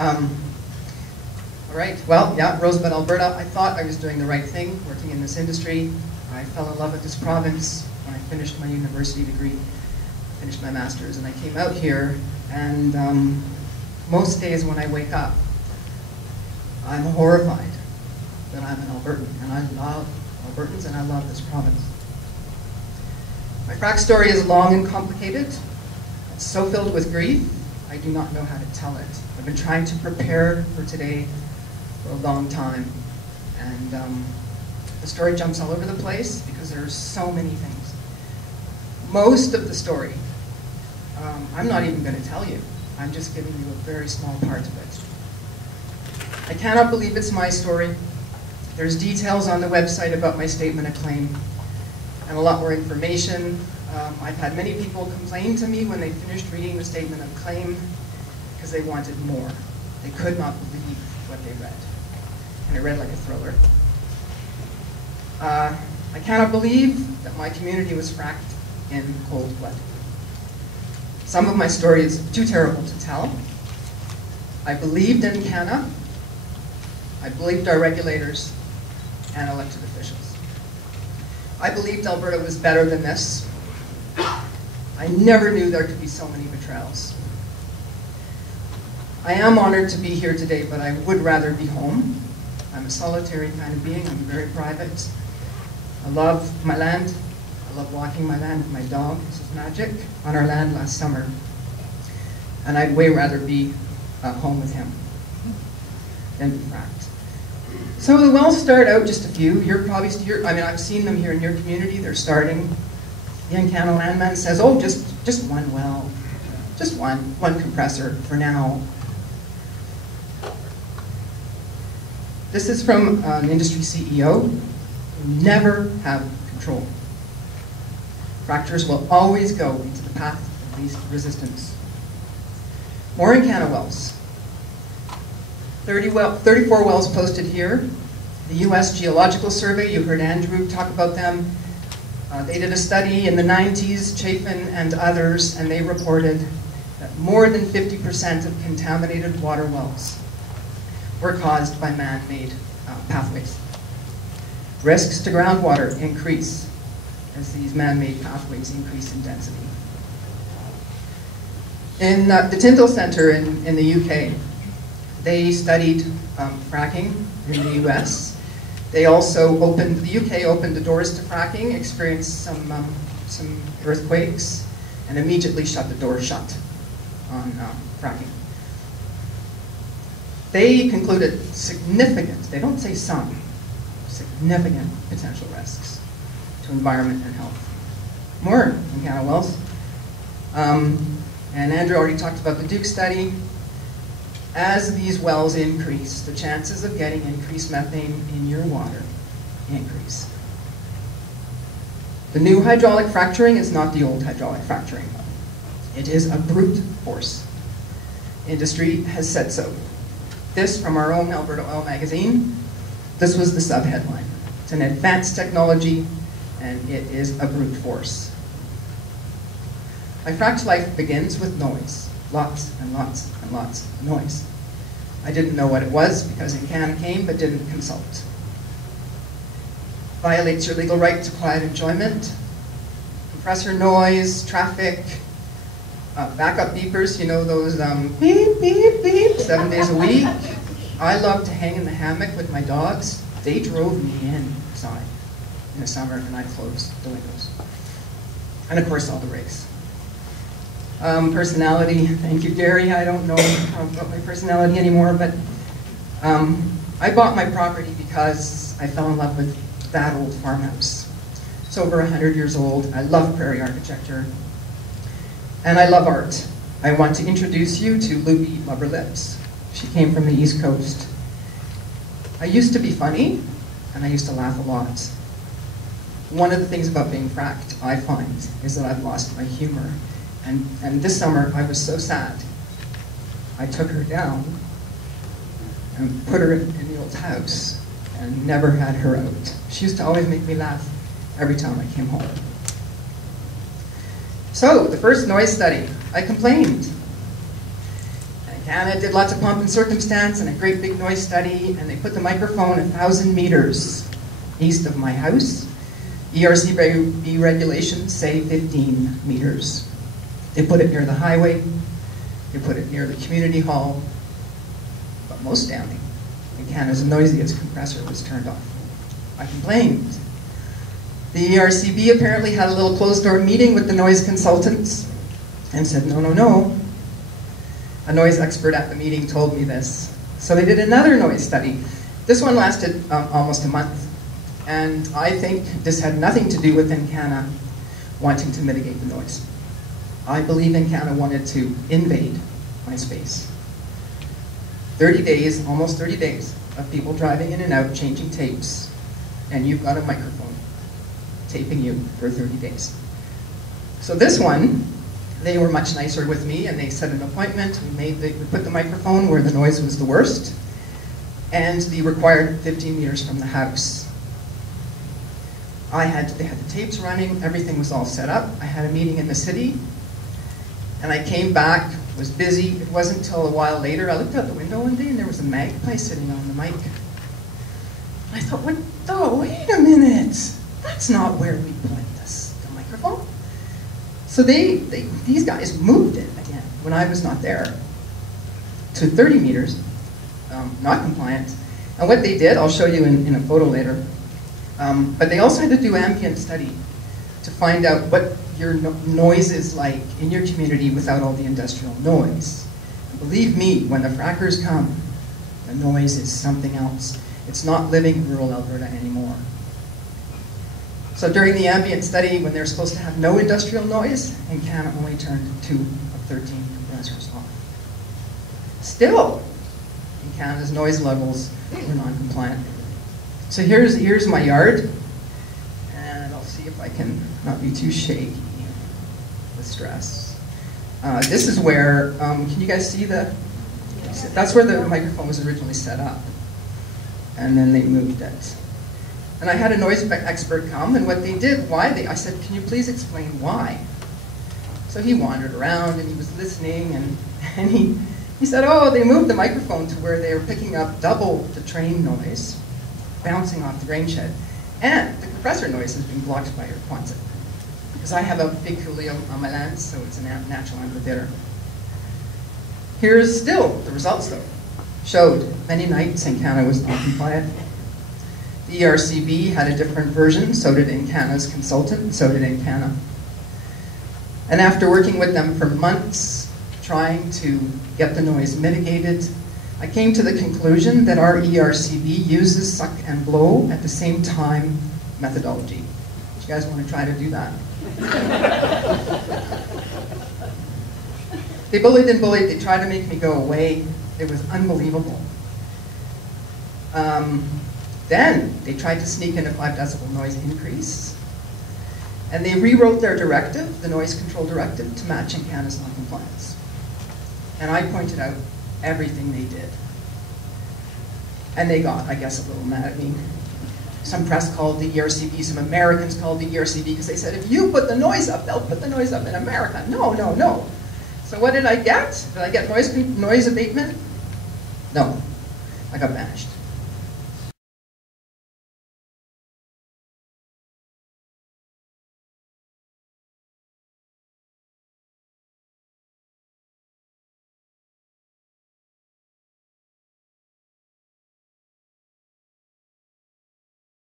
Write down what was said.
All right, well, yeah, Rosebud, Alberta. I thought I was doing the right thing, working in this industry. I fell in love with this province when I finished my university degree, finished my master's, and I came out here, and most days when I wake up, I'm horrified that I'm an Albertan, and I love Albertans, and I love this province. My frack story is long and complicated. It's so filled with grief, I do not know how to tell it. I've been trying to prepare for today for a long time, and the story jumps all over the place because there are so many things. Most of the story, I'm not even going to tell you. I'm just giving you a very small part of it. I cannot believe it's my story. There's details on the website about my statement of claim and a lot more information. I've had many people complain to me when they finished reading the statement of claim because they wanted more. They could not believe what they read. And it read like a thriller. I cannot believe that my community was fracked in cold blood. Some of my story is too terrible to tell. I believed in Canada. I believed our regulators and elected officials. I believed Alberta was better than this. I never knew there could be so many betrayals. I am honored to be here today, but I would rather be home. I'm a solitary kind of being. I'm very private. I love my land. I love walking my land with my dog. This is Magic on our land last summer. And I'd way rather be home with him than be fracked. So the wells start out just a few. I've seen them here in your community. They're starting. The Encana landman says, oh, just one well. Just one compressor for now. This is from an industry CEO who never have control. Fractures will always go into the path of least resistance. More Encana wells. 34 wells posted here. The US Geological Survey, you heard Andrew talk about them. They did a study in the 90s, Chafin and others, and they reported that more than 50% of contaminated water wells were caused by man-made pathways. Risks to groundwater increase as these man-made pathways increase in density. In the Tyndall Centre in the UK, they studied fracking in the US. They also the UK opened the doors to fracking, experienced some earthquakes, and immediately shut the door shut on fracking. They concluded significant, they don't say some, significant potential risks to environment and health. More Encana wells. And Andrew already talked about the Duke study. As these wells increase, the chances of getting increased methane in your water increase. The new hydraulic fracturing is not the old hydraulic fracturing. It is a brute force. Industry has said so. This from our own Alberta Oil magazine. This was the sub-headline. It's an advanced technology, and it is a brute force. My fracked life begins with noise. Lots and lots and lots of noise. I didn't know what it was because Encana came but didn't consult. Violates your legal right to quiet enjoyment. Compressor noise, traffic, backup beepers, you know those beep, beep, beep, 7 days a week. I love to hang in the hammock with my dogs. They drove me inside in the summer and I closed the windows. And of course all the rigs. Personality, thank you Gary, I don't know about my personality anymore, but I bought my property because I fell in love with that old farmhouse. It's over 100 years old. I love prairie architecture, and I love art. I want to introduce you to Luby Lubberlips. She came from the East Coast. I used to be funny, and I used to laugh a lot. One of the things about being fracked, I find, is that I've lost my humor. And this summer, I was so sad. I took her down and put her in the old house and never had her out. She used to always make me laugh every time I came home. So, the first noise study, I complained. Canada did lots of pomp and circumstance and a great big noise study, and they put the microphone 1,000 meters east of my house. ERCB regulations say 15 meters. They put it near the highway, they put it near the community hall, but most damning, in Canada's noisiest compressor was turned off. I complained. The ERCB apparently had a little closed-door meeting with the noise consultants and said, no, no, no. A noise expert at the meeting told me this. So they did another noise study. This one lasted almost a month. And I think this had nothing to do with Encana wanting to mitigate the noise. I believe Encana wanted to invade my space. 30 days, almost 30 days, of people driving in and out, changing tapes, and you've got a microphone taping you for 30 days. So this one, they were much nicer with me, and they set an appointment. We put the microphone where the noise was the worst, and the required 15 meters from the house. They had the tapes running, everything was all set up. I had a meeting in the city, and I came back, was busy. It wasn't until a while later, I looked out the window one day and there was a magpie sitting on the mic. I thought, what? Oh, wait a minute. That's not where we put the microphone. So these guys moved it again when I was not there to 30 meters, not compliant. And what they did, I'll show you in a photo later, but they also had to do ambient study to find out what your noise is like in your community without all the industrial noise. And believe me, when the frackers come, the noise is something else. It's not living in rural Alberta anymore. So during the ambient study, when they're supposed to have no industrial noise, Encana only turned 2 of 13 compressors off. Still, Encana's noise levels were non-compliant. So here's my yard, and I'll see if I can not be too shaky with stress. This is where, can you guys see that's where the microphone was originally set up. And then they moved it. And I had a noise expert come, and what they did, I said, can you please explain why? So he wandered around, and he was listening, and he said, oh, they moved the microphone to where they were picking up double the train noise, bouncing off the grain shed. And the compressor noise has been blocked by your Quonset. Because I have a big coulis on my land, so it's a natural amphitheater. Here's still the results, though. Showed many nights Encana was not compliant. The ERCB had a different version, so did Encana's consultant, and so did Encana. And after working with them for months, trying to get the noise mitigated, I came to the conclusion that our ERCB uses suck and blow at the same time methodology. Do you guys want to try to do that? They bullied and bullied. They tried to make me go away. It was unbelievable. Then they tried to sneak in a 5 decibel noise increase. And they rewrote their directive, the noise control directive, to match Encana's non-compliance. And I pointed out everything they did. And they got, I guess, a little mad at me. Some press called the ERCB, some Americans called the ERCB, because they said, if you put the noise up, they'll put the noise up in America. No, no, no. So what did I get? Did I get noise abatement? No, I got banished.